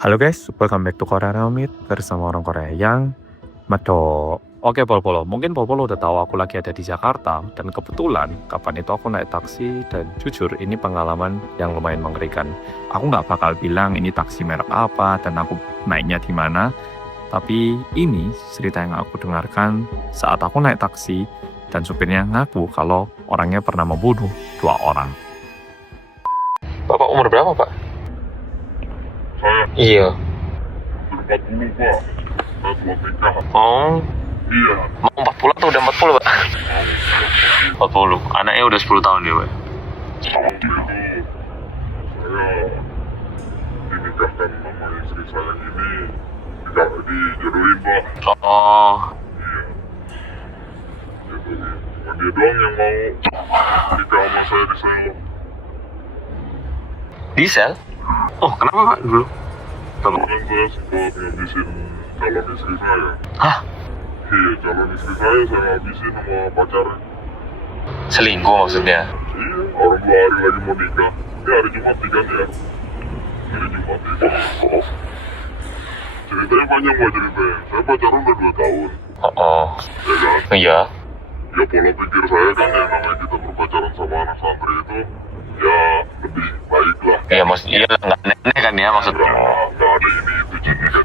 Halo guys, welcome back to Korea Meet bersama orang Korea yang medok. Oke Pol-Polo, mungkin Pol-Polo udah tahu aku lagi ada di Jakarta dan kebetulan kapan itu aku naik taksi dan jujur ini pengalaman yang lumayan mengerikan. Aku nggak bakal bilang ini taksi merek apa dan aku naiknya di mana, tapi ini cerita yang aku dengarkan saat aku naik taksi dan supirnya ngaku kalau orangnya pernah membunuh 2 orang. Bapak umur berapa, Pak? Saya Iya. 40 Pak. Saya tua nikah. Oh, Iya. mau 40 atau udah 40, Pak? 40. Anaknya udah 10 tahun ya, Pak? Waktu itu saya dinikahkan sama istri saya ini dijodohin Pak. Oh, Iya. Jodohin. Cuma dia doang yang mau nikah sama saya di sel. diesel? Oh, kenapa, Pak, dulu? Kan saya sempat ngabisin calon istri saya. Hah? Iya, calon istri saya ngabisin sama pacarnya. Selingkuh maksudnya? Iya, orang 2 hari lagi mau nikah. Ini hari Jumat nih kan ya. Hari Jumat itu. Ceritanya panjang Pak ceritanya. Saya pacaran udah 2 tahun. Oh, Ya kan? iya. Ya pola pikir saya kan ya namanya kita berpacaran sama anak santri itu ya lebih baik lah. Iya, maksudnya nggak aneh kan ya maksudnya? Nggak ada ini itu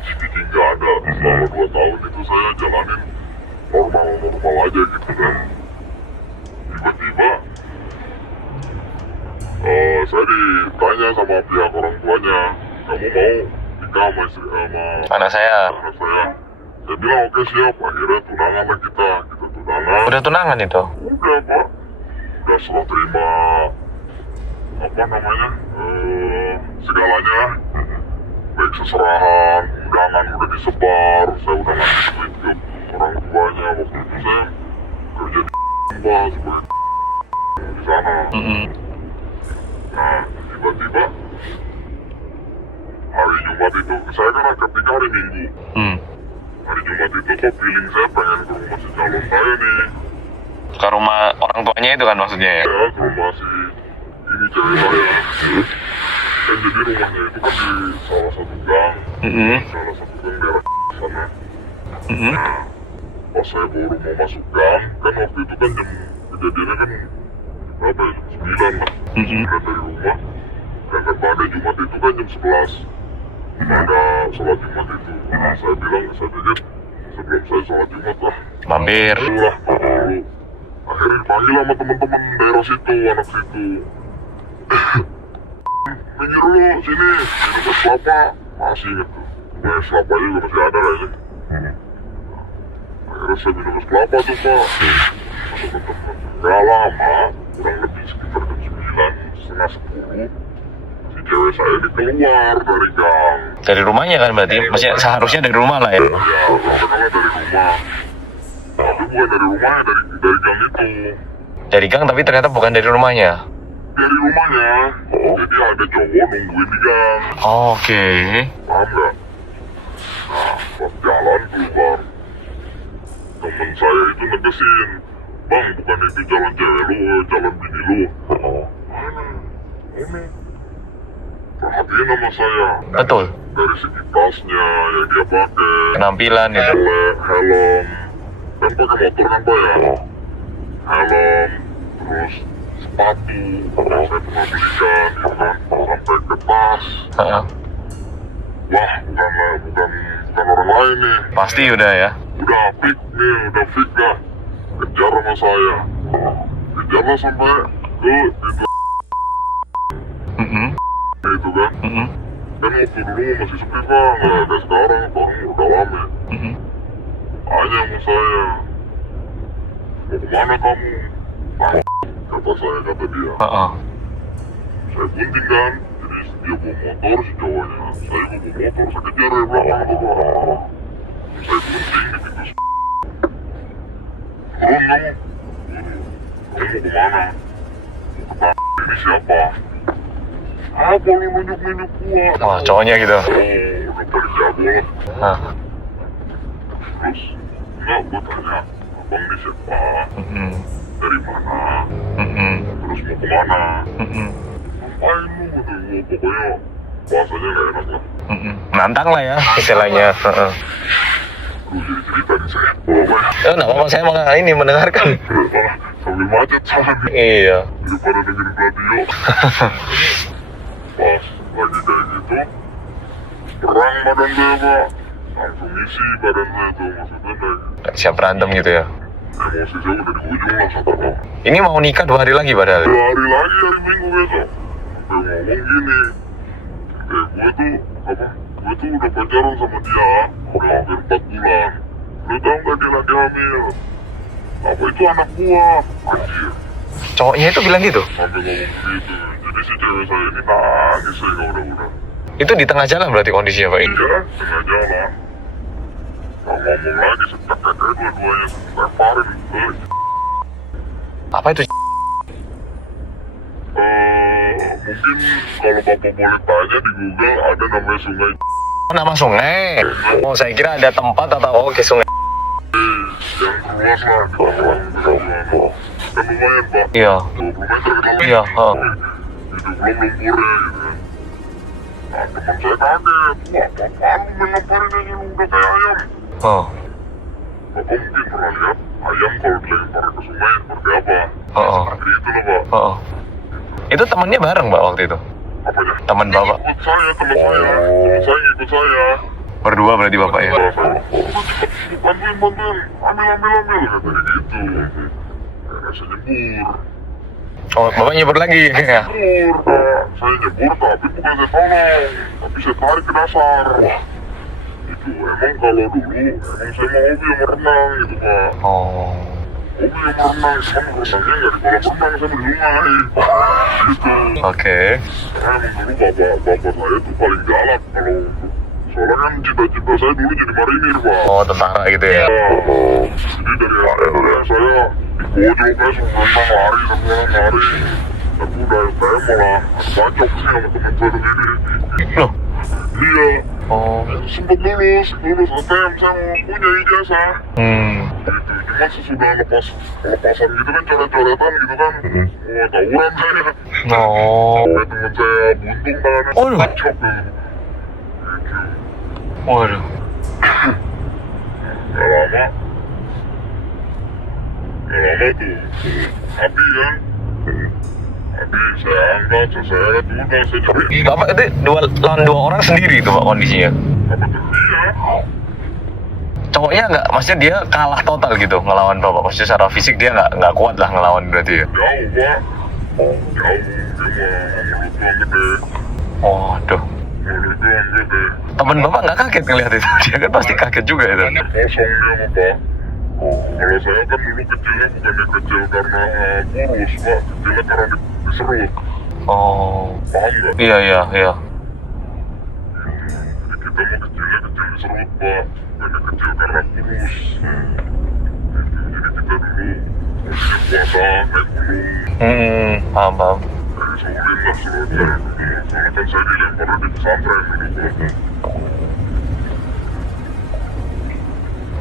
ciki nggak ada. Selama 2 tahun itu saya jalanin normal aja gitu kan. Tiba-tiba saya ditanya sama pihak orang tuanya, kamu mau nikah sama Anak saya. anak saya? Saya bilang oke siap. Akhirnya tunangan lah kita tunangan. Udah tunangan itu? Udah Pak, udah serah terima apa namanya segalanya, baik seserahan, undangan udah disebar, saya udah ngasih duit ke orang tuanya. Waktu itu saya kerja di Pak sebagai di sana. Nah tiba-tiba hari Jumat itu saya kan akad nikah hari Minggu. Hari Jumat itu kok feeling saya pengen ke rumah si calon saya nih. Ke rumah orang tuanya itu kan maksudnya ya? Ya ke rumah si ini cewek saya. Kan jadi rumahnya itu kan di salah satu gang. Salah satu gang daerah sana. Nah pas saya baru mau masuk gang, kan waktu itu kan jam kejadiannya kan berapa ya, jam 9 lah. 9 dari rumah. Dan pada Jumat itu kan jam 11 ada sholat Jumat itu. Nah, saya pikir sebelum saya sholat Jumat lah Mampir. dulu lah dulu. Akhirnya dipanggil sama teman-teman daerah situ, anak situ. Minggir lu sini, minum es kelapa. Masih inget tuh, es kelapa juga masih ada kayaknya. Akhirnya saya minum es kelapa tuh Pak. Teman-teman gak lama, kurang lebih sekitar jam 9, setengah 10, si cewek saya ini keluar dari gang. Dari rumahnya kan berarti? Maksudnya seharusnya dari rumah lah ya? Ya, katakanlah dari rumah. Tapi bukan dari rumahnya, dari gang itu. Dari gang tapi ternyata bukan dari rumahnya? Dari rumahnya. Jadi ada cowok nungguin di gang. Oke. Paham gak? Nah, pas jalan keluar, temen saya itu negesin, bang bukan itu jalan cewek lu, jalan bini lu. Mana? Mana? Perhatiin sama saya. Betul. Dari segi tasnya yang dia pakai, Penampilan itu. helm, kan pakai motor kan Pak ya? Helm, terus sepatu, saya pernah belikan gitu kan, sampai ke tas. Heeh. Wah, bukan orang lain nih. Pasti udah ya. Udah fix dah. Kejar sama saya. Kejarlah sampai ke pintu itu kan. Kan waktu dulu masih sepi Pak, nggak ada sekarang, Bang, udah lama. Tanya sama saya, mau kemana kamu? Kata saya, kata dia. Saya gunting kan, jadi dia bawa motor si cowoknya, saya bawa motor, saya kejar dari belakang tuh Pak. Saya gunting di pintu. Turun kamu? Kamu mau kemana? Mau ke ini siapa? Apa lu nunjuk-nunjuk gua? Wah, cowoknya gitu. Oh, udah paling jago lah. Hah. Terus, enggak, gua tanya, abang ini siapa? Dari mana? Terus mau kemana? Ngapain lu? Gitu, gua pokoknya bahasanya gak enak lah. Nantang lah ya istilahnya. Aduh, jadi cerita nih saya. Apa ya? Nggak apa-apa, saya malah ini mendengarkan. Malah sambil macet soalnya. Iya. Daripada dengerin radio. Pas lagi kayak gitu, perang badan saya pak. Langsung isi badan saya tuh, maksudnya naik. Siap berantem gitu ya. Emosi saya udah di ujung lah satu tahun. Ini mau nikah 2 hari lagi padahal. 2 hari lagi, hari Minggu besok. Sampai ngomong gini, gue tuh udah pacaran sama dia udah hampir 4 bulan. Lu tau gak dia lagi hamil? Apa itu anak gua? Anjir, Cowoknya itu bilang gitu. sampai ngomong begitu. Jadi si cewek saya ini nangis saya gak udah. Itu di tengah jalan berarti kondisinya Pak ini. Iya, tengah jalan. Gak ngomong lagi, setek dua-duanya lemparin ke Apa itu? mungkin kalau bapak boleh tanya di Google ada namanya sungai Nama sungai. Oh, saya kira ada tempat atau oke sungai. yang luas lah di bawah kan lumayan pak, Iya. 20 meter ke dalam. Iya, Itu belum lumpurnya gitu kan. Nah teman saya kaget, wah apaan lu main lemparin aja lu udah kayak ayam. Oh. Bapak mungkin pernah lihat ayam kalau dilempar ke sungai seperti apa. Oh. Seperti itu loh pak. Oh. Itu temannya bareng Pak waktu itu. Apanya? Teman Bapak. Ikut saya, teman saya ngikut saya. Berdua berarti Bapak ya. Bantuin, ambil, katanya gitu. Karena saya nyebur. Oh, Bapak nyebur lagi. Ya. Nyebur, Pak. Saya nyebur, tapi bukan saya tolong. Tapi saya tarik ke dasar. Wah, itu emang kalau dulu, emang saya mau hobi yang renang gitu, Pak. Oh. Hobi yang renang, cuman renangnya nggak di kolam renang, saya di sungai. Gitu. Oke. Karena emang dulu bapak saya tuh paling galak kalau soalnya kan cita-cita saya dulu jadi marinir, Pak. Oh, tentara gitu ya. Jadi dari awal saya di pojok kayak semuanya lari, tapi udah saya malah bacok sih sama teman saya begini. Loh. Iya, Oh. sempet lulus ATM, saya mau punya ijazah. Gitu, cuma sesudah lepasan gitu kan, coret-coretan gitu kan, wah tawuran saya. Oh. Sampai teman saya buntung tangannya, Aduh. bacok gitu. Waduh. Gak lama tuh api kan, api saya angkat, saya udah saya cari Bapak itu lawan 2 orang sendiri itu Pak kondisinya. apa tuh dia. Cowoknya nggak, maksudnya dia kalah total gitu ngelawan Bapak. Maksudnya secara fisik dia nggak kuat lah ngelawan berarti ya. Jauh pak, jauh, dia mah mulut gede, Oh, aduh. mulut gede, Temen Bapak nggak kaget ngeliat itu? Dia kan pasti kaget juga itu. kosong dia mah pak. Kalau saya kan dulu kecilnya bukannya kecil karena kurus pak, kecilnya karena diserut, Oh. paham nggak? Iya. Jadi kita mah kecilnya kecil diserut pak, bukannya kecil karena kurus. Jadi kita dulu posisi puasa naik gunung, Paham. dari Saulin lah seluruhnya dulu. Soalnya kan saya dilemparnya di pesantren dulu pak.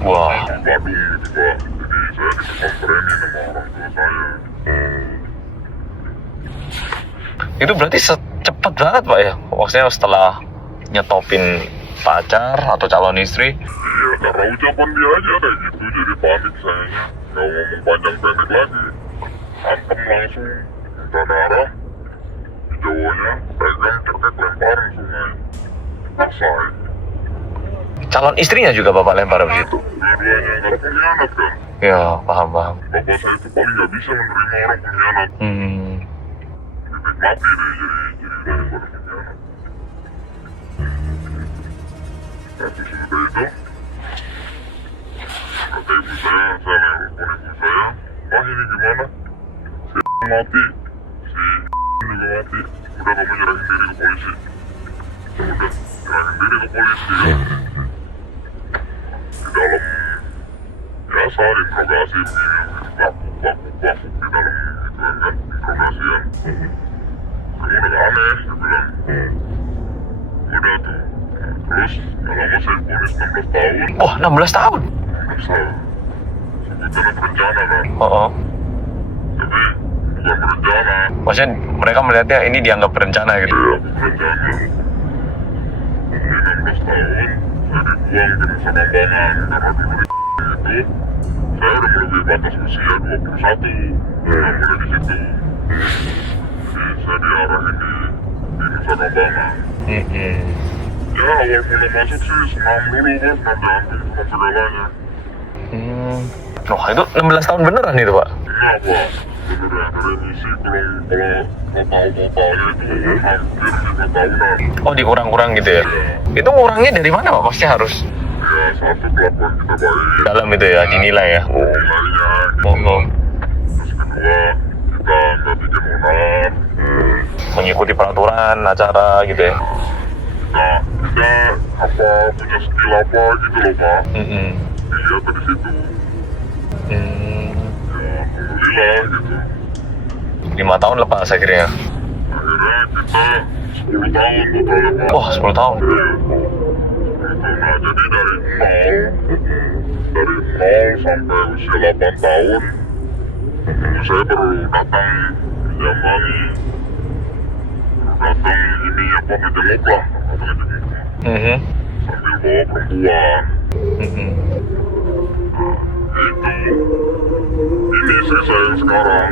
Wah. Badung gitu pak, jadi saya dipesantrenin sama orang tua saya. Itu berarti cepet banget Pak ya? Maksudnya setelah nyetopin pacar atau calon istri. Iya, karena ucapan dia aja kayak gitu, jadi panik sayanya. Gak ngomong panjang pendek lagi, antem langsung, minta darah, di Jawanya, pegang, cekek, lemparin sungai. Selesai. Calon istrinya juga Bapak lempar begitu? Dua-duanya, karena pengkhianat kan. Ya, paham. Bapak saya itu paling gak bisa menerima orang pengkhianat. Dinikmati deh, jadi daripada pengkhianat. Nah, terus udah itu, kata ibu saya nelfon ibu saya, "Wah ini gimana? Si mati, si juga mati. Udah kamu nyerahin diri ke polisi." Udah, nyerahin diri ke polisi kan. Di dalam biasa interogasi begini, bakuk di dalam itu kan, interogasian. Kamu udah aneh, dia bilang. Udah tuh, terus gak lama saya diponis 16 tahun. Wah, 16 tahun? 16 tahun. Sebutannya berencana kan, Oh. tapi bukan berencana. Maksudnya mereka melihatnya ini dianggap berencana gitu? Iya, berencana. Jadi tahun saya dibuang ke Nusa Kambangan karena dulu itu saya udah melebihi batas usia 21. Nah, mulai di situ jadi saya diarahin di Nusa Kambangan. Ya awal mulai masuk sih senam dulu kan, senam jantung, senam segalanya. Wah, itu 16 tahun beneran itu, Pak? Kenapa? Beneran remisi kalau tahu totalnya itu hampir 5 tahunan. Oh, dikurang-kurang gitu ya? Itu ngurangnya dari mana, Pak? Pasti harus Ya satu kelakuan kita baik, dalam itu ya, dinilai ya? nilainya gitu. Oh. Terus kedua kita nggak bikin onar. Mengikuti peraturan, acara gitu ya? Nah kita apa punya skill apa gitu loh Pak. Dilihat dari situ. Ya alhamdulillah gitu. 5 tahun lepas akhirnya? Akhirnya kita 10 tahun totalnya Pak. Wah, 10 tahun? Nah jadi dari nol sampai usia 8 tahun itu saya baru datang ke Jambangi, baru datang ini apa ngejenguk lah, datang ngejenguk sambil bawa perempuan. Itu ini istri saya yang sekarang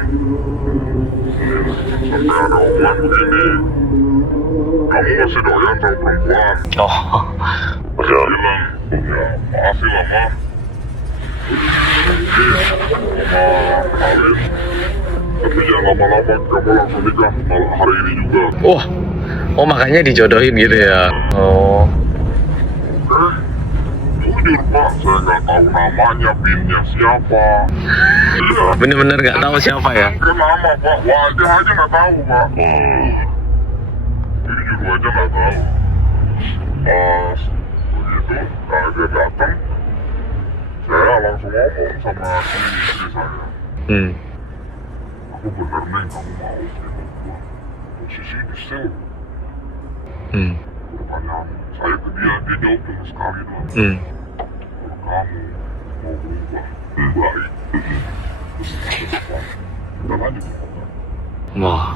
sampai ada omongan begini, kamu masih doyan sama perempuan? Oh. Saya bilang, ya makasih lah mah. Jadi sama kawin, tapi jangan lama-lama, kamu langsung nikah malah hari ini juga. Oh makanya dijodohin gitu ya? Oh. Jujur Pak, saya nggak tahu namanya, pinnya siapa. Iya, Bener-bener nggak tahu siapa ya? ke nama Pak, wajah aja nggak tahu Pak. Jujur aja nggak tahu. Pas begitu, dia datang, saya langsung ngomong sama istri saya. Aku bener nih, kamu mau nengok gua. Posisi di sel. Pertanyaan saya ke dia jawab cuma sekali doang. Kalau kamu mau berubah, baik. Kita lanjut. Wah.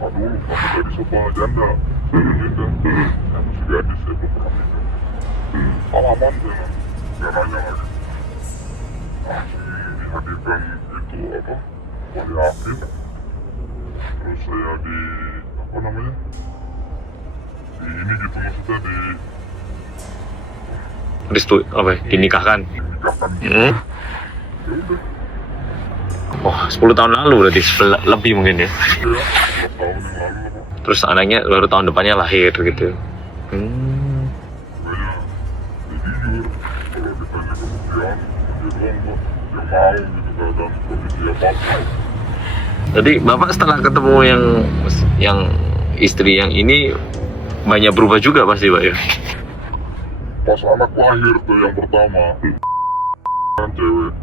Aduh, kamu tadi sopa janda. Saya janda. Saya masih gadis, saya belum pernah nikah. Salaman saya. Saya nanya lagi. Langsung dihadirkan itu apa? Wali hakim. Terus saya di apa namanya? Di ini gitu maksudnya Dinikahkan? dinikahkan. Hmm? Ya udah. Wah, 10 tahun lalu berarti, lebih mungkin ya? Ya, 4 tahun yang lalu lah Pak. Terus anaknya baru tahun depannya lahir gitu. Makanya, ya jujur, kalau ditanya kebuktian, dia doang Pak, yang mau gitu keadaan kondisi apapun. Jadi Bapak setelah ketemu yang istri yang ini banyak berubah juga pasti Pak ya? Pas anak lahir tuh yang pertama, kan cewek,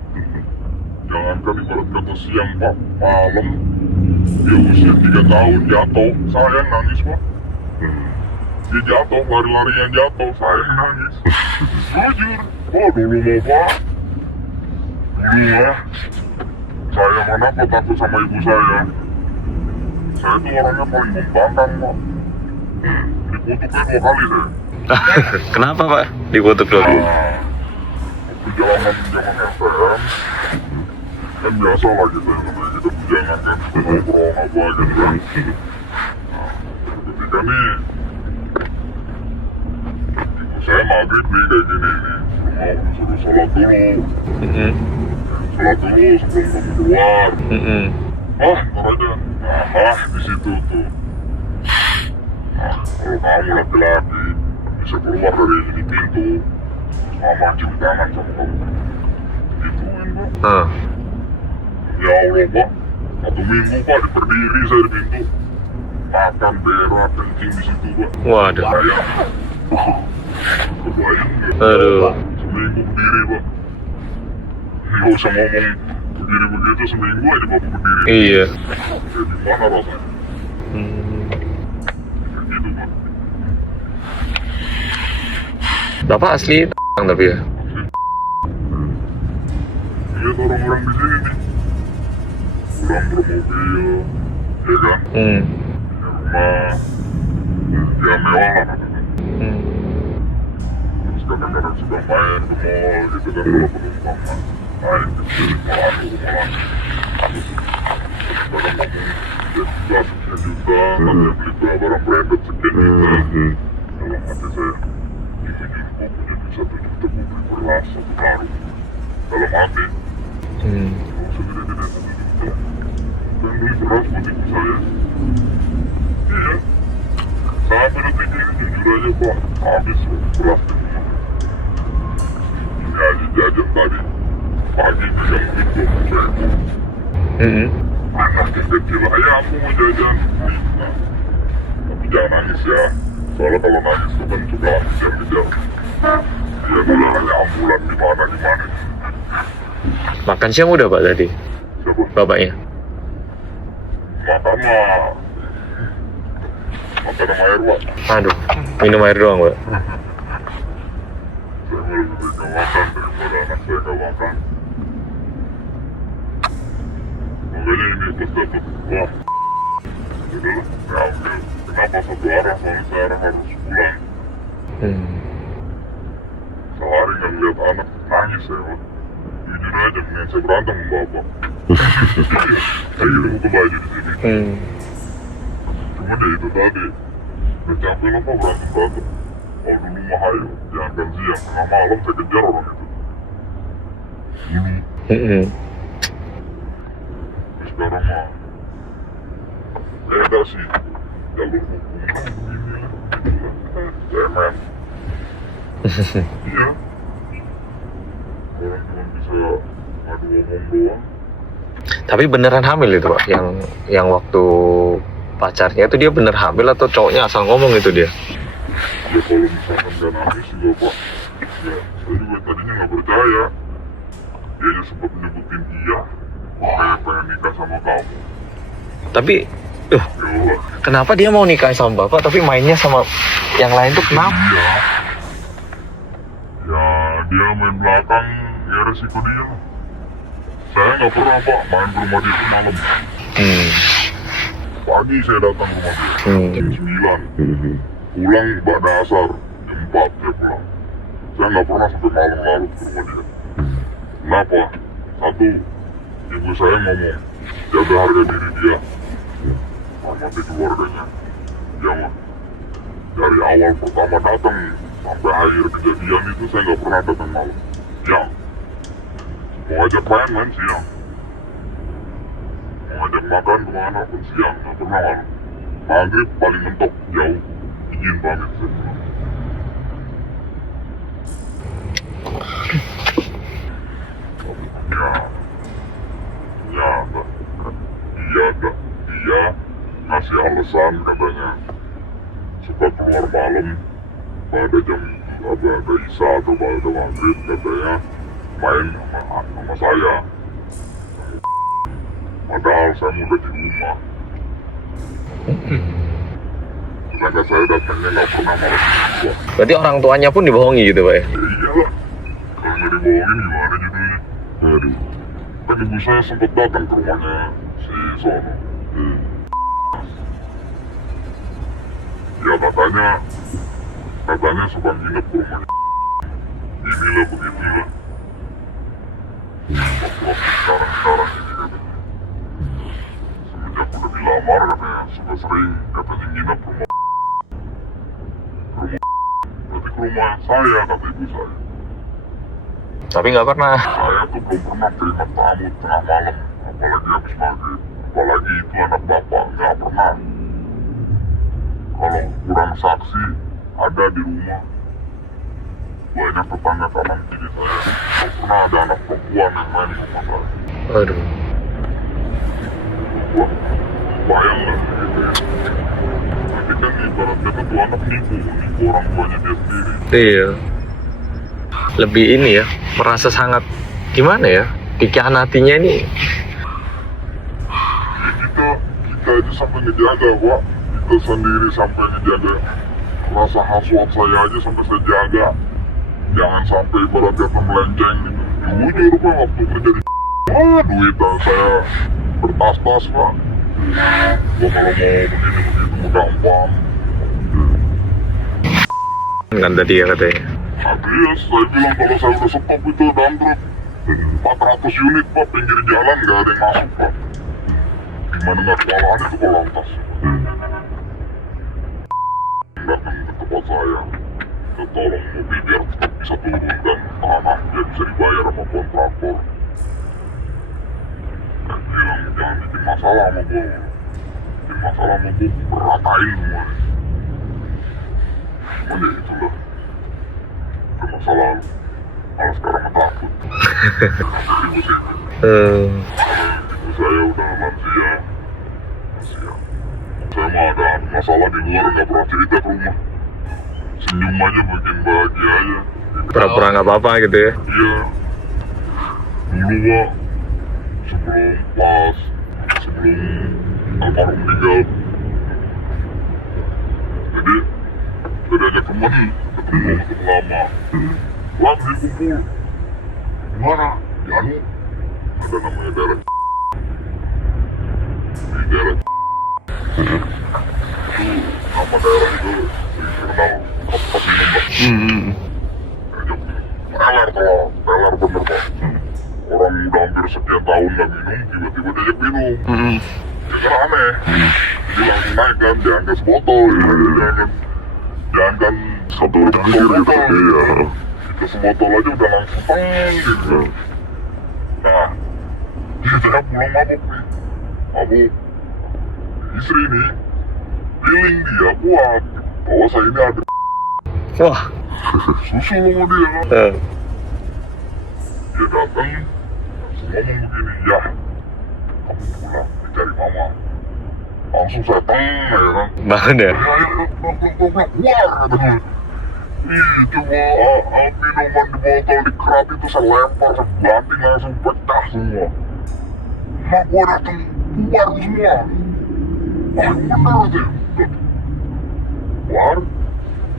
jangankan ibarat kata siang Pak, malam, dia usia 3 tahun jatuh, saya nangis Pak. Dia jatuh, lari-larian jatuh, saya nangis. Jujur, oh dulu mau Pak, dulu ya, saya mana Pak takut sama ibu saya. Saya tuh orangnya paling membangkang Pak. Dikutuknya 2 kali saya. Kenapa Pak dikutuk dulu? Waktu zaman STM kan biasa lah gitu ya, namanya kita bujangan kan, kita nongkrong apa gitu kan. Ketika nih ibu saya maghrib nih kayak gini nih, mau disuruh sholat dulu, sholat dulu sebelum kamu keluar. Ntar aja, nah di situ tuh. Kalau kamu laki-laki bisa keluar dari ini pintu, mama cium tangan sama kamu. Gituin Pak. Ya Allah Pak, 1 minggu Pak berdiri saya di pintu, makan berak kencing di situ Pak. Waduh. Kebayang, kebayang nggak? Aduh. Seminggu berdiri Pak. Nggak usah ngomong berdiri begitu, seminggu aja Bapak berdiri. Iya. Kayak gimana rasanya? Kayak gitu Pak. Bapak asli tapi ya? Lihat orang-orang di sini nih, pulang bermobil, ya kan? Punya rumah, ya mewah lah katanya. kadang-kadang suka main ke mall gitu kan, kalau penumpang main gitu malah aku malah aku kadang ngomong ya juga sekian juta, katanya beli barang branded sekian juta. Dalam hati saya, jujur gue punya duit 1 juta, gue beli beras 1 karung. Dalam hati, gue sendiri tidak 1 juta, pengen beli beras buat ibu saya. Iya, sampai detik ini jujur aja Pak, habis beras di rumah. Ini aja jajan tadi, pagi juga mungkin 20.000. Anak yang kecil, ayah aku mau jajan. Nah, tapi jangan nangis ya, soalnya kalau nangis itu kan suka kejar-kejar. Ya udah hanya ambulan gimana. Makan siang udah Pak tadi? Siapa? Bapaknya? Makan mah makan sama air Pak. Aduh, minum air doang Pak? Saya mah lebih baik gak makan daripada anak saya gak makan. Makanya ini pas dapet, wah yaudahlah, saya ambil. Kenapa satu arah, soalnya saya harus pulang. Sehari gak ngeliat anak nangis saya Pak. Jujur aja, mendingan saya berantem sama bapak. Saya gitu buka baju di sini. Cuman ya itu tadi, udah capek lah Pak berantem. Kalau dulu mah ayo, jangan siang, tengah malam saya kejar orang itu. Dulu, sekarang mah beda sih, jalur hukum begini lah, cemen. Iya, orang cuma bisa ngadu ngomong doang. Tapi beneran hamil itu Pak? Yang waktu pacarnya itu dia bener hamil atau cowoknya asal ngomong itu dia? Ya kalau misalkan gak nangis juga Pak, ya saya juga tadinya gak percaya. Dia aja sempat nyebutin iya, kayak pengen nikah sama kamu. Tapi, Ya Allah, kenapa dia mau nikah sama Bapak tapi mainnya sama yang lain tuh kenapa? iya. Ya dia main belakang, ya resiko dia lah. Saya nggak pernah Pak main ke rumah dia itu malam. Pagi saya datang ke rumah dia, jam 9. Pulang pada asar, jam 4 dia pulang. Saya nggak pernah sampai malam larut ke rumah dia. Kenapa? Satu, ibu saya ngomong, jaga harga diri dia, hormati keluarganya. Jangan. Dari awal pertama datang sampai akhir kejadian itu saya nggak pernah datang malam. Siang. Mau ajak main siang. Mau ajak makan kemana pun siang, nggak pernah malam. Maghrib paling mentok, jauh. Izin pamit saya pulang. Dia ngasih alasan katanya suka keluar malam pada jam ada isya atau pada maghrib, katanya main sama saya. Padahal saya udah di rumah. Sedangkan saya datangnya nggak pernah malam juga. Berarti orang tuanya pun dibohongi gitu Pak ya? Ya iyalah, kalau nggak dibohongin gimana judulnya? Aduh, kan ibu saya sempat datang ke rumahnya si Sono. Ya katanya suka nginep ke rumahnya. Inilah begitulah. Waktu sekarang ini katanya. Semenjak udah dilamar katanya suka sering katanya nginep ke rumah. Berarti ke rumah saya kata ibu saya. Tapi nggak pernah. Saya tuh belum pernah terima tamu tengah malam, apalagi habis maghrib. Apalagi itu anak bapak, nggak pernah. Kalau kurang saksi ada di rumah, banyak tetangga kanan kiri saya. Nggak pernah ada anak perempuan yang main di rumah saya. Aduh. Wah, bayang lah gitu ya. Nanti kan ibarat kata tuh anak nipu orang tuanya dia sendiri. Iya. Lebih ini ya, merasa sangat gimana ya, dikhianatinya ini. Ya kita aja sampai ngejaga Pak, kita sendiri sampai ngejaga rasa hasrat saya aja sampai saya jaga, jangan sampai ibarat kata melenceng gitu. Jujur Pak, waktu kerja di duitan saya bertas-tas Pak. Gua kalau mau begini-begitu gampang. Kan tadi ya katanya. Habis saya bilang kalau saya udah stop itu dalam truk 400 unit pak, pinggir jalan nggak ada yang masuk pak. Gimana nggak kewalahan itu kalau lantas datang ke tempat saya, kita tolong mobil biar tetap bisa turun dan tanahnya bisa dibayar sama kontraktor. Saya bilang jangan bikin masalah sama gue, bikin masalah sama gue beratain semua. Cuman ya itulah, udah masa lalu. Malah sekarang takut. Ibu saya udah lansia. Saya mah ada masalah di luar nggak pernah cerita ke rumah. Senyum aja bikin bahagia aja. Pura-pura nggak apa-apa gitu ya. Iya. Dulu pak, sebelum almarhum meninggal. Jadi saya ajak temen, ketemu lama. Lagi kumpul. Gimana? Di Anu ada namanya daerah di daerah itu nama daerah itu terkenal tempat minum pak. Ajak teler kalau teler bener pak. Orang udah hampir sekian tahun gak minum, tiba-tiba diajak minum. Ya kan aneh. Jadi langsung naik kan, jangan ke sebotol, jangan satu botol gitu. Iya. Kita sebotol aja udah langsung teng gitu. Nah, saya pulang mabuk nih. Mabuk. Istri nih, feeling dia kuat bahwa saya ini ada Wah. susul sama dia kan. Dia datang, ngomong begini, ya kamu pulang, dicari mama. Langsung saya teng, ya kan. Bangun ya. Ayo, pulang, keluar, katanya. Itu minuman di botol di kerat itu saya lempar, saya banting langsung pecah semua. Mak gua datang, keluar semua. Wah, bener tuh. Keluar,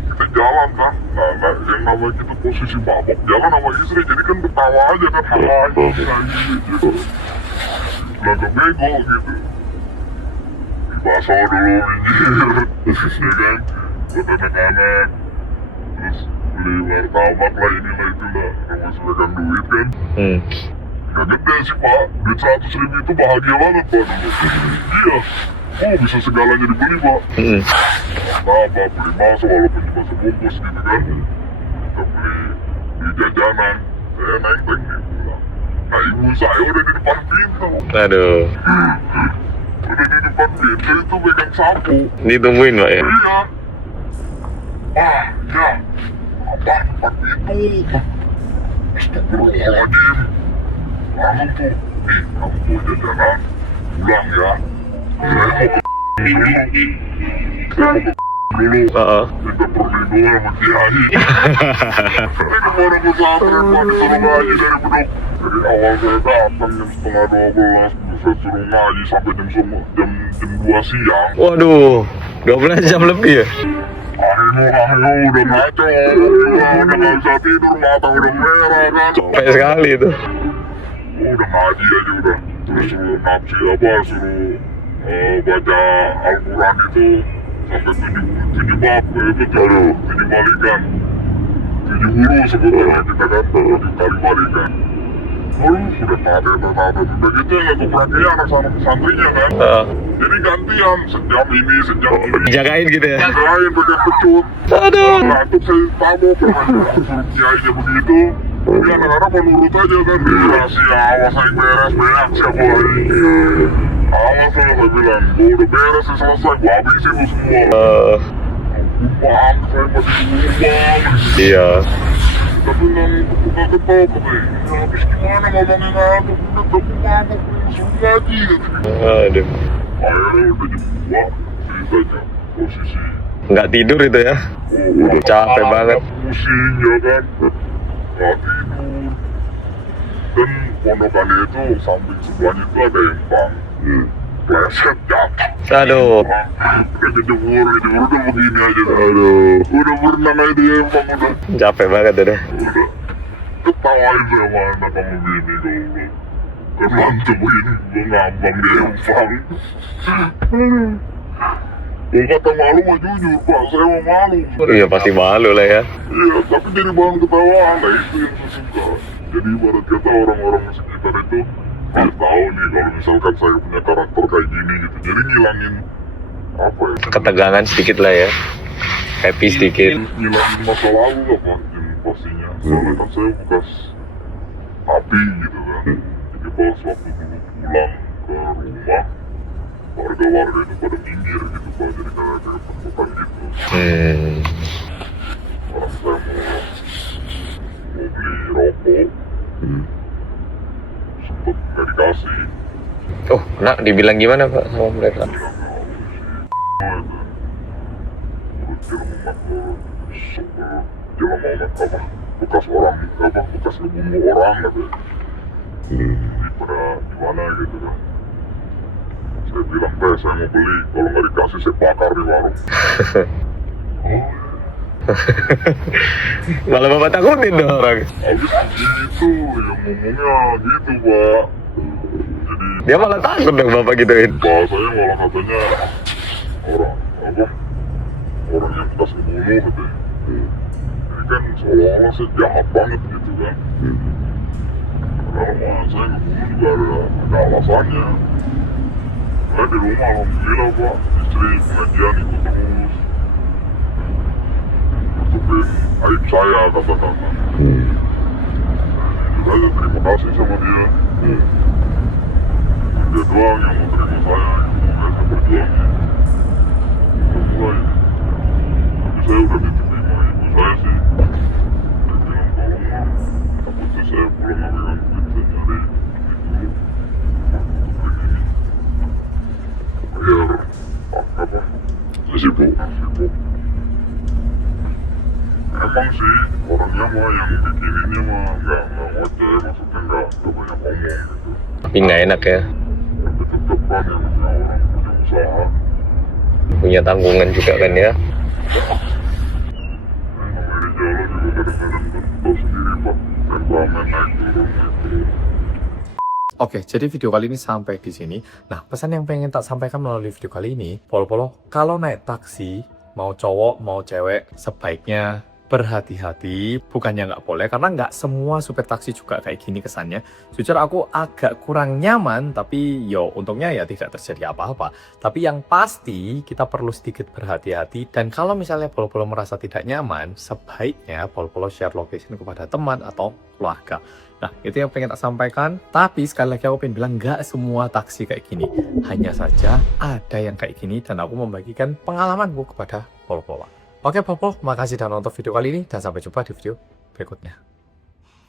kita jalan kan. Nah, yang namanya kita posisi mabok, jalan sama istri, jadi kan ketawa aja kan. Hahaha, gitu. Agak bego gitu. Bakso dulu minggir, ya kan. Buat anak-anak. Terus beli martabak lah inilah itulah, nama silakan duit kan. Gak gede sih pak, duit 100.000 itu bahagia banget pak dulu. Iya, oh bisa segalanya dibeli pak. Martabak, beli bakso walaupun cuma sebungkus gitu kan. Kita beli jajanan, saya naik nih pulang. Nah ibu saya udah di depan pintu. Aduh. Udah di depan pintu itu pegang sapu. Ditungguin pak ya. Iya. Ah, ya. Apa tempat itu? Astagfirullahaladzim. Langsung tuh, kamu mau jajanan, pulang ya. Saya mau ke dulu. Minta perlindungan sama Kiai. Ini kemana ke pesantren pak, disuruh ngaji dari beduk. Dari awal saya datang jam setengah 12, saya suruh ngaji sampai jam 2 siang. Waduh, 12 jam lebih ya. Akhirnya udah ngaco, udah gak bisa tidur, mata udah merah kan. Capek sekali itu. Udah ngaji aja udah. Terus suruh nafsi suruh baca Al-Quran itu sampai 7 bab, betul, 7 balikan. 7 huruf sebetulnya kita kan, 7 kali balikan. Udah tadet, udah gitu ya keperhatian anak santrinya kan. Jadi gantian, sejam ini, sejam ini. Dijagain gitu ya. Jagain pakai pecut. Aduh. Ngantuk saya tabok, suruh kiainya begitu. Tapi anak-anak menurut aja kan. Rahasia, awas saya beres, banyak siapa lagi. Awas saya bilang, gua udah beres, selesai, gua habisin lu semua. Bang, saya masih uang. Iya. Tapi bilang, ketok-ketok, katanya. Habis gimana ngomongin ngantuk, udah mabuk, suruh ngaji, katanya. Aduh. Akhirnya udah jam 2, ceritanya, posisi. Nggak tidur itu ya. Udah Capek banget. Pusing ya kan. Nggak tidur. Dan pondokannya itu, samping sebelahnya itu ada empang. Pleset jatuh. Aduh. Udah kejemur udah begini aja. Aduh. Udah berenang aja di empang udah. Capek banget udah. Udah. Ketawain sama anak kamu gini goblok. Kan mantep begini, gue ngambang di empang. Kalau kata malu mah jujur Pak, saya mau malu. Iya pasti malu lah ya. Iya, tapi jadi bahan ketawaan, nah itu yang saya suka. Jadi ibarat kata orang-orang sekitar itu tahu nih kalau misalkan saya punya karakter kayak gini gitu. Jadi ngilangin apa ya? Ketegangan sedikit lah ya. Happy sedikit. Ngilangin masa lalu lah Pak, yang pastinya. Soalnya kan saya bekas api gitu kan. Jadi pas waktu dulu pulang ke rumah, warga-warga itu pada minggir gitu Pak. Jadi kayak takutan gitu. Orang saya mau beli rokok, sempet nggak dikasih. Oh, nak dibilang gimana Pak sama mereka? Bekas orang apa bekas ngebunuh orang gitu pada gimana gitu kan. Saya bilang teh saya mau beli, kalau nggak dikasih saya bakar di warung. Malah Bapak takutin dong orang. Habis gitu ya ngomongnya gitu Pak. Jadi Dia malah takut dong Bapak gituin. bahasanya malah katanya orang apa orang yang bekas ngebunuh gitu. Ini kan seolah-olah saya jahat banget gitu kan. Padahal mah saya ngebunuh juga ada alasannya. Saya di rumah alhamdulillah Pak, istri pengajian ikut terus. Tutupin aib saya katakan. Jujur aja terima kasih sama dia. Dia doang yang mau terima saya gitu, saya berjuangnya. Mulai. Tapi saya udah diterima ibu saya sih. Dia bilang tolong lah, takutnya saya pulang ngambil duit saya nyari duit dulu. Biar apa? Saya sibuk. Emang sih orangnya mah yang bikininnya mah nggak ngoceh, maksudnya nggak banyak ngomong gitu. Tapi nggak enak ya. Tapi tetep kan yang namanya orang punya usaha. Punya tanggungan juga kan ya. Namanya di jalan juga kadang-kadang kan tahu sendiri Pak. Temperamen naik turun. Oke, jadi video kali ini sampai di sini. Nah, pesan yang pengen tak sampaikan melalui video kali ini, polo-polo, kalau naik taksi, mau cowok, mau cewek, sebaiknya berhati-hati. Bukannya nggak boleh, karena nggak semua supir taksi juga kayak gini kesannya. Jujur aku agak kurang nyaman, tapi yo untungnya ya tidak terjadi apa-apa. Tapi yang pasti kita perlu sedikit berhati-hati. Dan kalau misalnya polo-polo merasa tidak nyaman, sebaiknya polo-polo share location kepada teman atau keluarga. Nah, itu yang pengen tak sampaikan. Tapi sekali lagi aku pengen bilang nggak semua taksi kayak gini. Hanya saja ada yang kayak gini dan aku membagikan pengalamanku kepada polo-polo. Oke, polo-polo, makasih sudah nonton video kali ini dan sampai jumpa di video berikutnya.